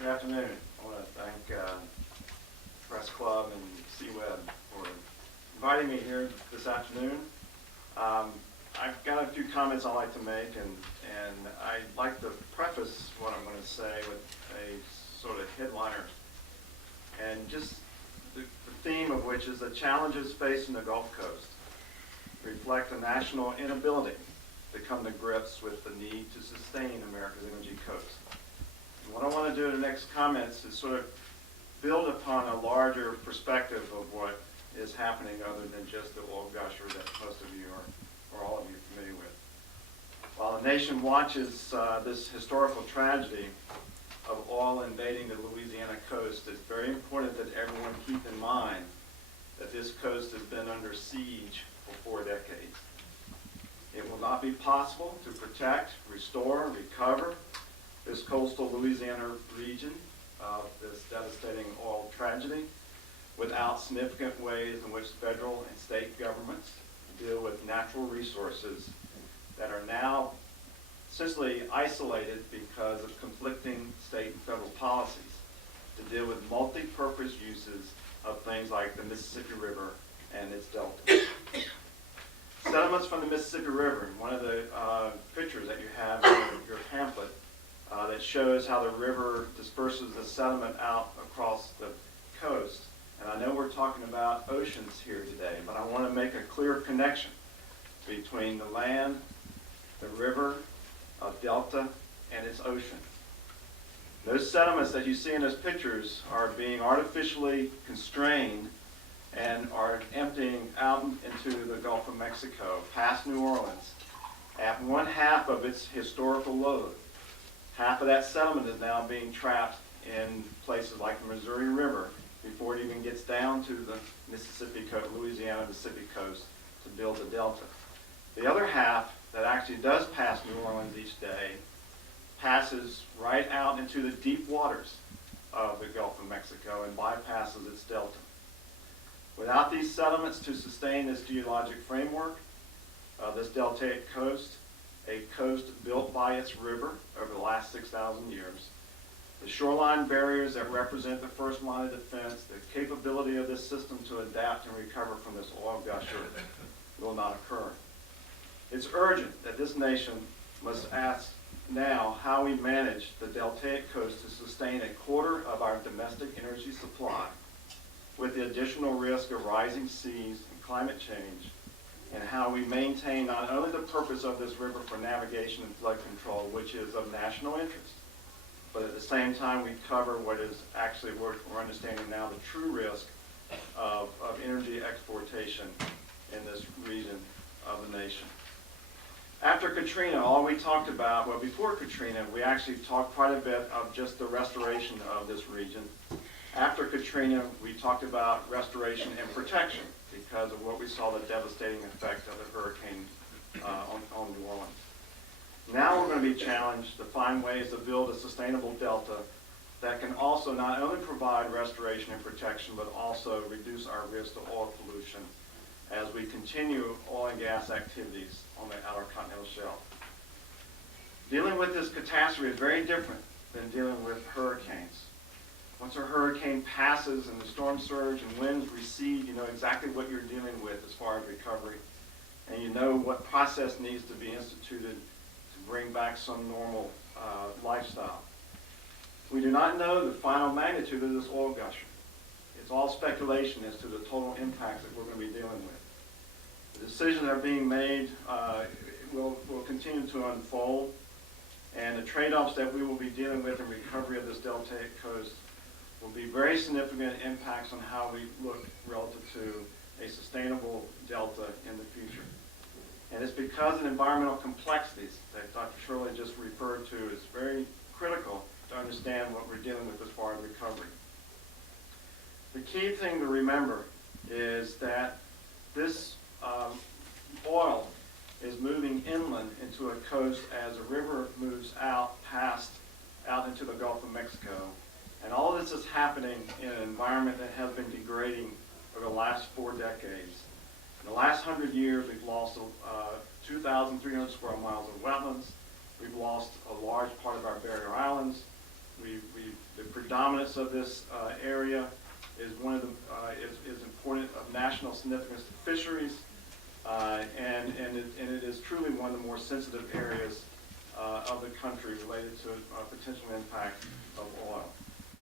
Good afternoon. I want to thank Press Club and CWeb for inviting me here this afternoon. I've got a few comments I'd like to make, and I'd like to preface what I'm going to say with a sort of headliner, and just the theme of which is the challenges facing the Gulf Coast reflect a national inability to come to grips with the need to sustain America's energy coast. And what I want to do in the next comments is sort of build upon a larger perspective of what is happening other than just the oil gusher that most of you are, or all of you, familiar with. While the nation watches this historical tragedy of oil invading the Louisiana coast, it's very important that everyone keep in mind that this coast has been under siege for 4 decades. It will not be possible to protect, restore, recover this coastal Louisiana region of this devastating oil tragedy without significant ways in which federal and state governments deal with natural resources that are now essentially isolated because of conflicting state and federal policies to deal with multi-purpose uses of things like the Mississippi River and its delta. Sediments from the Mississippi River, one of the pictures that you have in your pamphlet that shows how the river disperses the sediment out across the coast. And I know we're talking about oceans here today, but I want to make a clear connection between the land, the river, delta, and its ocean. Those sediments that you see in those pictures are being artificially constrained and are emptying out into the Gulf of Mexico, past New Orleans, at 1/2 of its historical load. Half of that sediment is now being trapped in places like the Missouri River before it even gets down to the Mississippi coast, Louisiana, Mississippi coast to build the delta. The other half that actually does pass New Orleans each day passes right out into the deep waters of the Gulf of Mexico and bypasses its delta. Without these sediments to sustain this geologic framework, this deltaic coast, a coast built by its river over the last 6,000 years, the shoreline barriers that represent the first line of defense, the capability of this system to adapt and recover from this oil gusher will not occur. It's urgent that this nation must ask now how we manage the deltaic coast to sustain 1/4 of our domestic energy supply with the additional risk of rising seas and climate change, and how we maintain not only the purpose of this river for navigation and flood control, which is of national interest, but at the same time we cover what is actually, we're understanding now, the true risk of energy exportation in this region of the nation. After Katrina, all we talked about, well, before Katrina, we actually talked quite a bit of just the restoration of this region. After Katrina, we talked about restoration and protection because of what we saw, the devastating effect of the hurricane on New Orleans. Now we're going to be challenged to find ways to build a sustainable delta that can also not only provide restoration and protection, but also reduce our risk to oil pollution as we continue oil and gas activities on the outer continental shelf. Dealing with this catastrophe is very different than dealing with hurricanes. Once a hurricane passes and the storm surge and winds recede, you know exactly what you're dealing with as far as recovery, and you know what process needs to be instituted to bring back some normal lifestyle. We do not know the final magnitude of this oil gusher. It's all speculation as to the total impacts that we're going to be dealing with. The decisions that are being made will continue to unfold, and the trade-offs that we will be dealing with in recovery of this deltaic coast will be very significant impacts on how we look relative to a sustainable delta in the future. And it's because of the environmental complexities that Dr. Twilley just referred to is very critical to understand what we're dealing with as far as recovery. The key thing to remember is that this oil is moving inland into a coast as a river moves out into the Gulf of Mexico. And all of this is happening in an environment that has been degrading over the last 4 decades. In the last 100 years, we've lost 2,300 square miles of wetlands. We've lost a large part of our barrier islands. The predominance of this area is one of the is important of national significance to fisheries, and it is truly one of the more sensitive areas of the country related to potential impact of oil.